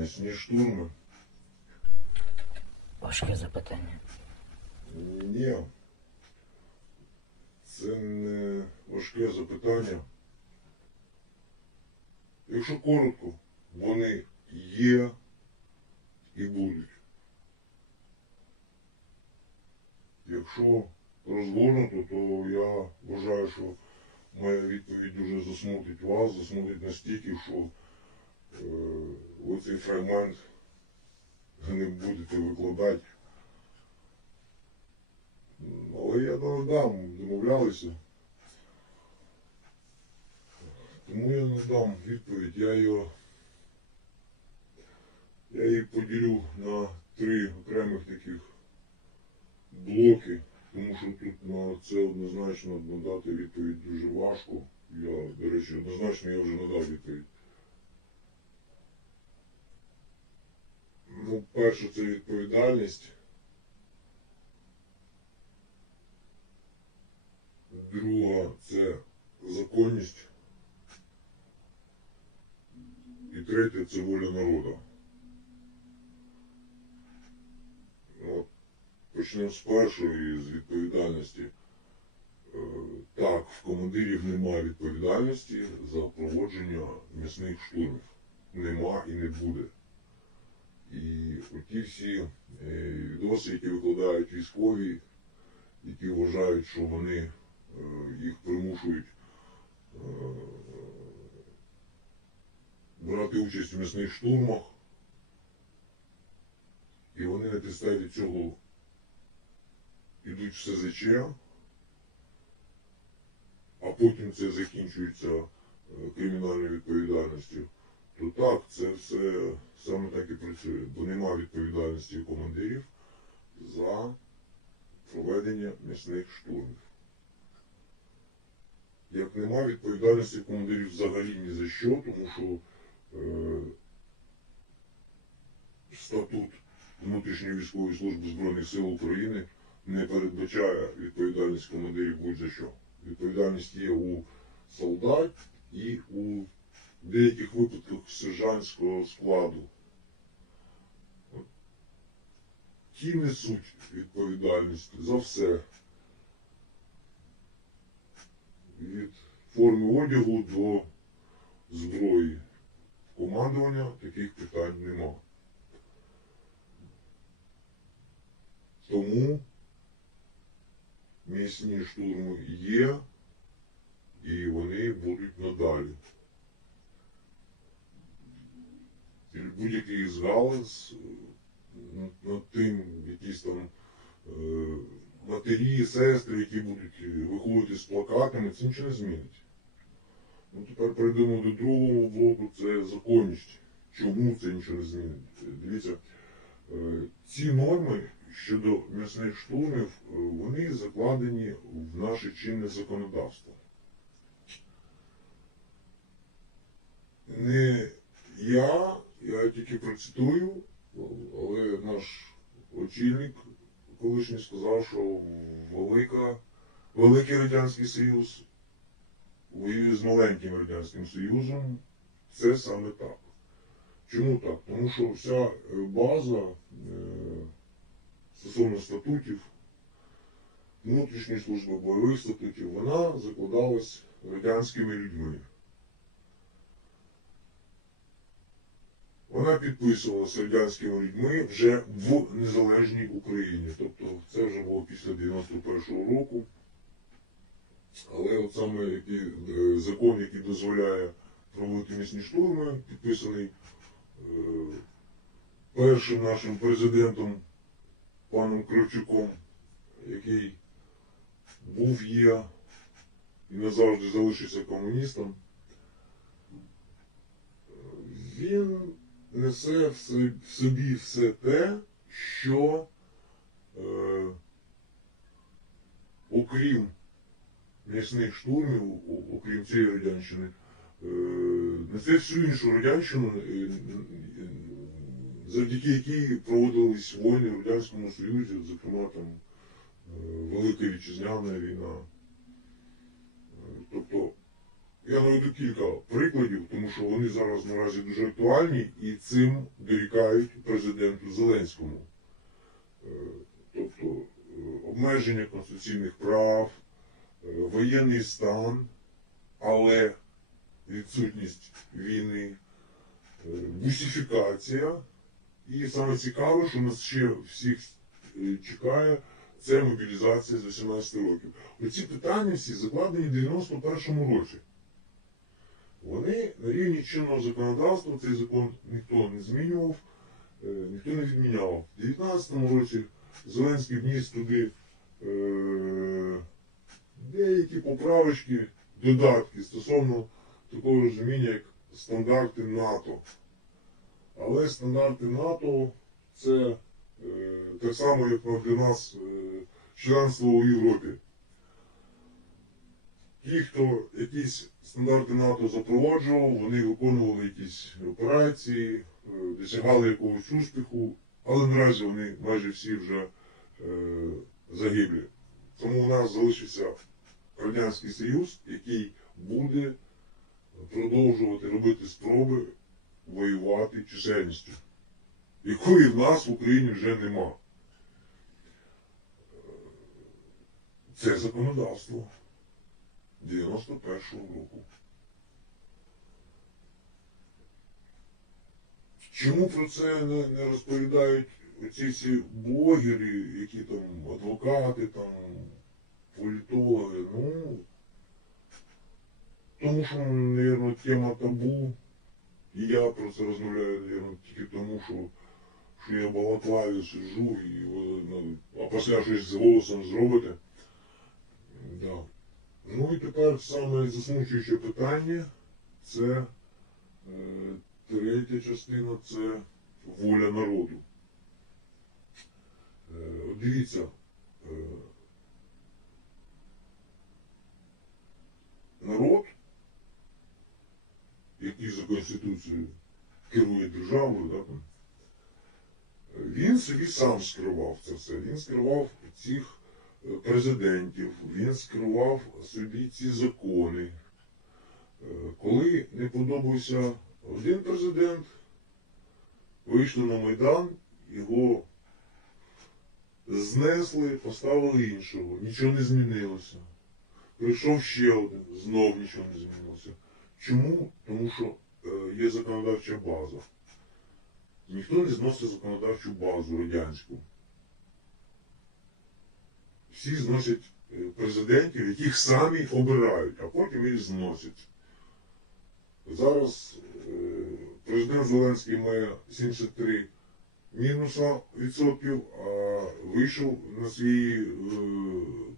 м'ясні штурми. Важке запитання. Ні. Це не важке запитання. Якщо коротко, вони є і будуть. Якщо розгорнуто, то я вважаю, що моя відповідь дуже засмутить вас, засмутить настільки, що е, цей фрагмент не будете викладати. Але я надам, домовлялися. Тому я надам відповідь. Я його я її поділю на три окремих таких блоки, тому що тут на це однозначно надати відповідь дуже важко. Я, до речі, однозначно я вже надав відповідь. Ну, перше, це відповідальність. Друга це законність. І третє це воля народу. От, почнемо з першої, з відповідальності. Е, Так, в командирів немає відповідальності за проводження м'ясних штурмів. Нема і не буде. І оті всі відоси, які викладають військові, які вважають, що вони е, їх примушують е, брати участь у м'ясних штурмах, і вони на підставі цього йдуть в СЗЧ, а потім це закінчується е, кримінальною відповідальністю, то так, це все саме так і працює, бо нема відповідальності командирів за проведення м'ясних штурмів. Як нема відповідальності командирів взагалі ні за що, тому що е, статут внутрішньої військової служби Збройних сил України не передбачає відповідальність командирів будь-за що. Відповідальність є у солдат і у деяких випадках сержантського складу. Ті несуть відповідальність за все. Від форми одягу до зброї. Командування таких питань нема. Тому місні штурми є і вони будуть надалі. І Будь-який згалас е, над- тим, якісь там е, матері, сестри, які будуть е, виходити з плакатами, це нічого не змінить. Ну, тепер перейдемо до другого блоку, це законність. Чому це нічого не змінить? Дивіться, ці норми щодо м'ясних штурмів, вони закладені в наше чинне законодавство. Не я, я тільки процитую, але наш очільник колишній сказав, що велика, Великий Радянський Союз воює з маленьким Радянським Союзом. Це саме так. Чому так? Тому що вся е, база е, стосовно статутів, внутрішньої служби бойових статутів, вона закладалась радянськими людьми. Вона підписувалася радянськими людьми вже в незалежній Україні. Тобто це вже було після 91-го року. Але от саме який, е, закон, який дозволяє проводити місні штурми, підписаний е, першим нашим президентом паном Кравчуком, який був, є і назавжди залишився комуністом, він несе в собі- все те, що е, окрім м'ясних штурмів, окрім цієї радянщини, е, несе всю іншу радянщину, е, е, завдяки якій проводились війни в Радянському Союзі, зокрема там е, Велика Вітчизняна війна. Я наведу кілька прикладів, тому що вони зараз наразі дуже актуальні і цим дорікають президенту Зеленському. Е, Тобто е, обмеження конституційних прав, е, воєнний стан, але відсутність війни, бусифікація. І саме цікаве, що нас ще всіх чекає, це мобілізація з 18 років. Оці питання всі закладені в 91-му році. Вони рівні чинного законодавства, цей закон ніхто не змінював, е, ніхто не відміняв. В 19-му році Зеленський вніс туди е, деякі поправочки, додатки стосовно такого розуміння, як стандарти НАТО. Але стандарти НАТО це е, так само, як для нас членство у Європі. Ті, хто якісь стандарти НАТО запроваджував, вони виконували якісь операції, е, досягали якогось успіху, але наразі вони майже всі вже е, загиблі. Тому у нас залишився Радянський Союз, який буде продовжувати робити спроби воювати чисельністю, якої в нас в Україні вже нема. Це законодавство 91-го року. Чому про це не, розповідають оці всі блогери, які там адвокати, там політологи? Ну, тому що, мабуть, тема табу. І я про це розмовляю, мабуть, тільки тому, що, що я балаклаві сиджу і ну, а після щось з голосом зробите. Да. Ну і тепер саме засмучуюче питання це е, третя частина це воля народу. Е, дивіться, е, народ, який за Конституцією керує державою, да, там, він собі сам скривав це все. Він скривав цих е, президентів, він скривав собі ці закони. Е, Коли не подобався один президент, вийшли на Майдан, його знесли, поставили іншого, нічого не змінилося. Прийшов ще один, знов нічого не змінилося. Чому? Тому що е, є законодавча база. Ніхто не зносить законодавчу базу радянську. Всі зносять е, президентів, яких самі обирають, а потім їх зносять. Зараз е, президент Зеленський має 73 мінуса відсотків, а вийшов на свій е,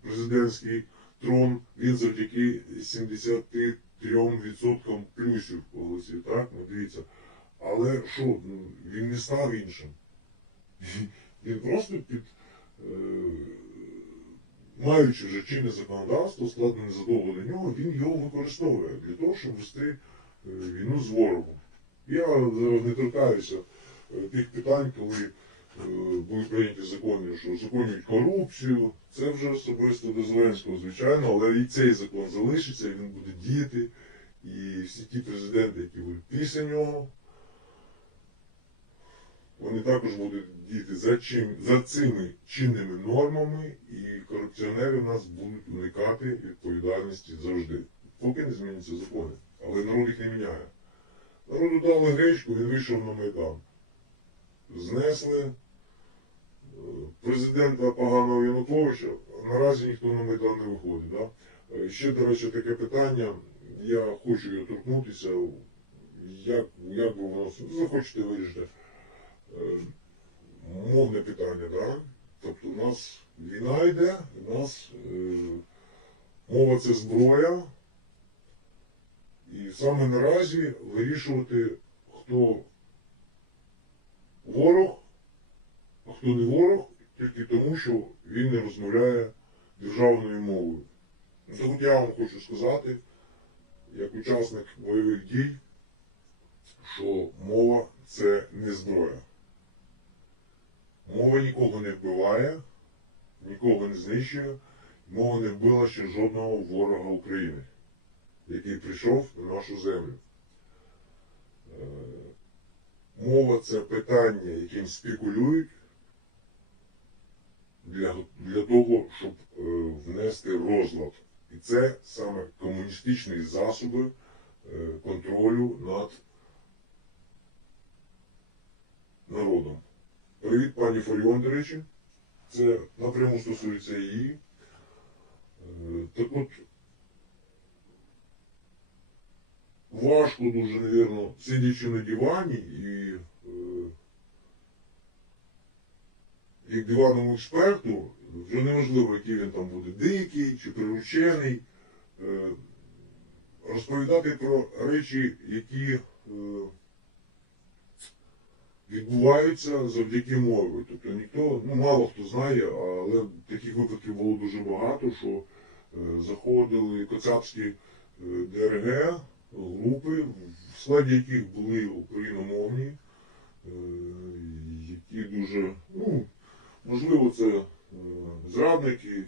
президентський трон він завдяки 73 відсоткам плюсів голосів. Так, ну дивіться. Але що, ну, він не став іншим. Він просто під, маючи вже чинне законодавство, задовго до нього, він його використовує для того, щоб вести е, війну з ворогом. Я зараз не торкаюся е, тих питань, коли е, були прийняті закони, що законують корупцію. Це вже особисто до Зеленського, звичайно, але і цей закон залишиться, і він буде діяти. І всі ті президенти, які будуть після нього, вони також будуть діяти за, чим, за цими чинними нормами, і корупціонери в нас будуть уникати відповідальності завжди, поки не зміняться закони. Але народ їх не міняє. Народу дали гречку, він вийшов на Майдан. Знесли е, президента поганого Януковича, наразі ніхто на Майдан не виходить. Да? Е, Ще, до речі, таке питання, я хочу його торкнутися, як, як би воно захочете вирішити. Мовне питання, да? Тобто у нас війна йде, у нас е, мова це зброя. І саме наразі вирішувати, хто ворог, а хто не ворог, тільки тому, що він не розмовляє державною мовою. Ну, от я вам хочу сказати, як учасник бойових дій, що мова це не зброя. Мова нікого не вбиває, нікого не знищує, мова не вбила ще жодного ворога України. який прийшов на нашу землю. Е, Мова це питання, яким спекулюють для, для того, щоб е, внести розлад. І це саме комуністичні засоби е, контролю над народом. Привіт, пані Фаріон, до речі. Це напряму стосується її. Е, Так от, важко дуже, навірно, сидячи на дивані і е, як диванному експерту, вже неважливо, який він там буде дикий чи приручений, е, розповідати про речі, які відбуваються завдяки мові. Тобто ніхто, ну мало хто знає, але таких випадків було дуже багато, що е, заходили коцапські е, ДРГ, групи, в складі яких були україномовні, е, які дуже, ну, можливо, це зрадники,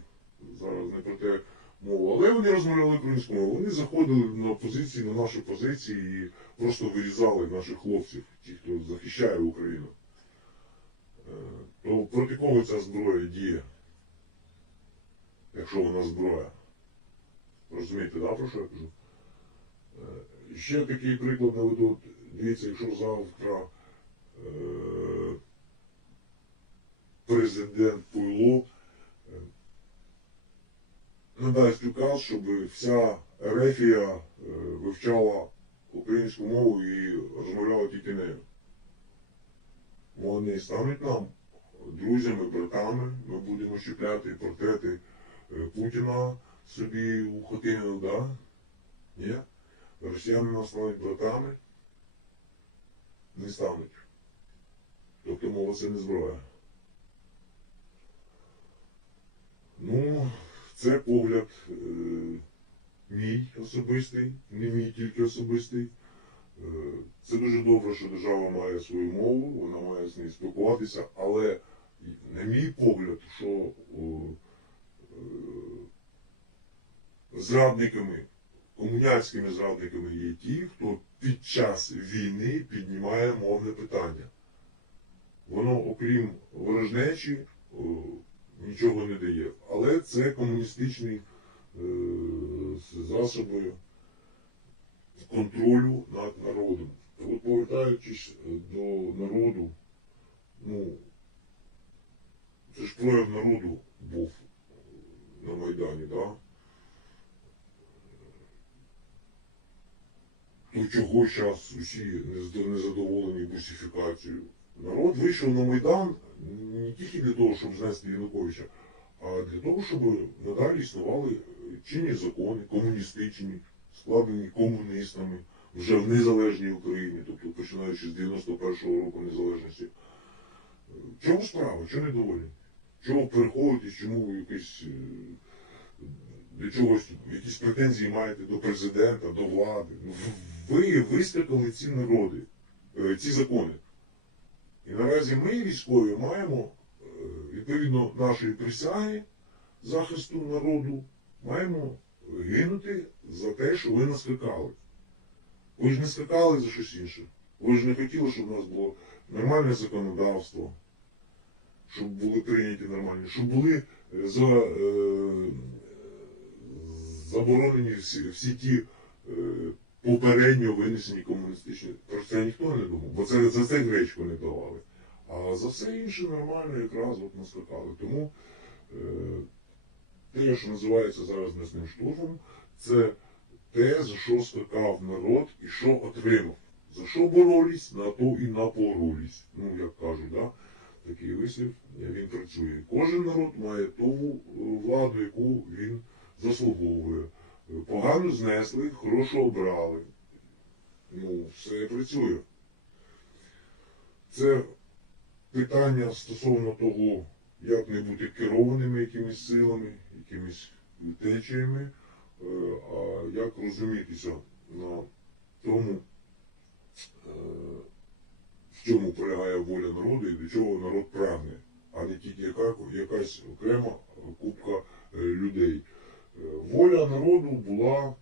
зараз не про те мова, але вони розмовляли українською мовою. Вони заходили на позиції, на наші позиції і просто вирізали наших хлопців, ті, хто захищає Україну. Е, То проти кого ця зброя діє? Якщо вона зброя. Розумієте, да, про що я кажу? Е, Ще такий приклад наведу. Дивіться, якщо завтра е, президент Пуйло надасть указ, щоб вся Ерефія е, вивчала українську мову і розмовляла тільки нею. Вони стануть нам друзями, братами. Ми будемо щепляти портрети е, Путіна собі у Хотинину, да? Ні? Росіяни нас стануть братами. Не стануть. Тобто мова це не зброя. Ну, це погляд е, мій особистий, не мій тільки особистий. Е, це дуже добре, що держава має свою мову, вона має з нею спілкуватися, але, на мій погляд, що о, е, зрадниками, комуняцькими зрадниками є ті, хто під час війни піднімає мовне питання. Воно, окрім ворожнечі, нічого не дає. Але це комуністичні е, засоби контролю над народом. От повертаючись до народу, ну, це ж прояв народу був на Майдані, да? То чого зараз усі незадоволені бусифікацією? Народ вийшов на Майдан тільки для того, щоб знести Януковича, а для того, щоб надалі існували чинні закони, комуністичні, складені комуністами вже в незалежній Україні, тобто починаючи з 91-го року незалежності. Чому справа? Чого недоволі? Чого переходите, чому якийсь е, до чогось, якісь претензії маєте до президента, до влади? Ну, Ви вискакали ці народи, е, ці закони. І наразі ми, військові, маємо, відповідно нашої присяги захисту народу, маємо гинути за те, що ви наскакали. Ви ж не скакали за щось інше. Ви ж не хотіли, щоб у нас було нормальне законодавство, щоб були прийняті нормальні, щоб були е, за, е, заборонені всі, всі ті е, попередньо винесені комуністичні. Про це ніхто не думав, бо це за це гречку не давали. А за все інше нормально якраз от наскакали. Тому е, те, що називається зараз м'ясним штурмом, це те, за що скакав народ і що отримав. За що боролись, на то і напоролись. Ну, як кажуть, да? такий вислів, він працює. Кожен народ має ту е, владу, яку він заслуговує. Е, Погано знесли, хорошо обрали. Ну, все працює. Це питання стосовно того, як не бути керованими якимись силами, якимись течіями, е, а як розумітися на тому, е, в чому полягає воля народу і до чого народ прагне, а не тільки яка, якась окрема купка е, людей. Воля народу була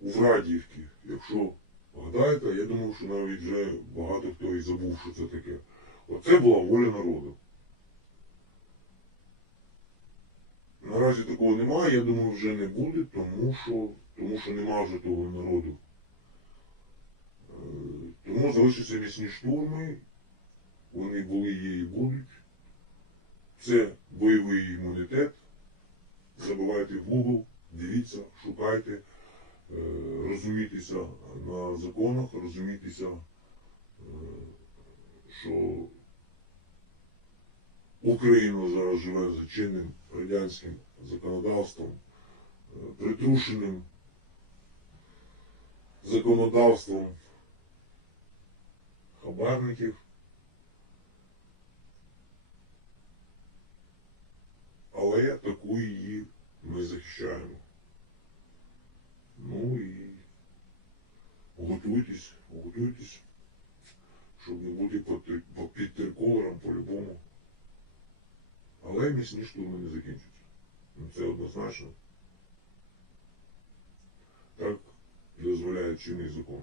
у Врадіївці. Якщо гадаєте, я думаю, що навіть вже багато хто і забув, що це таке. Оце була воля народу. Наразі такого немає, я думаю, вже не буде, тому що, тому що нема вже того народу. Е, Тому залишаться міцні штурми, вони були, є і будуть. Це бойовий імунітет. Забивайте в Google, дивіться, шукайте, е, розумійтеся на законах, розумійтеся, е, що Україна зараз живе за чинним радянським законодавством, е, притрушеним законодавством хабарників. Але таку її ми захищаємо. Ну і готуйтесь, готуйтесь, щоб не бути під, три- по- під триколором по-любому. Міцні штурми не закінчаться. Ну, Це однозначно. Так дозволяє чинний закон.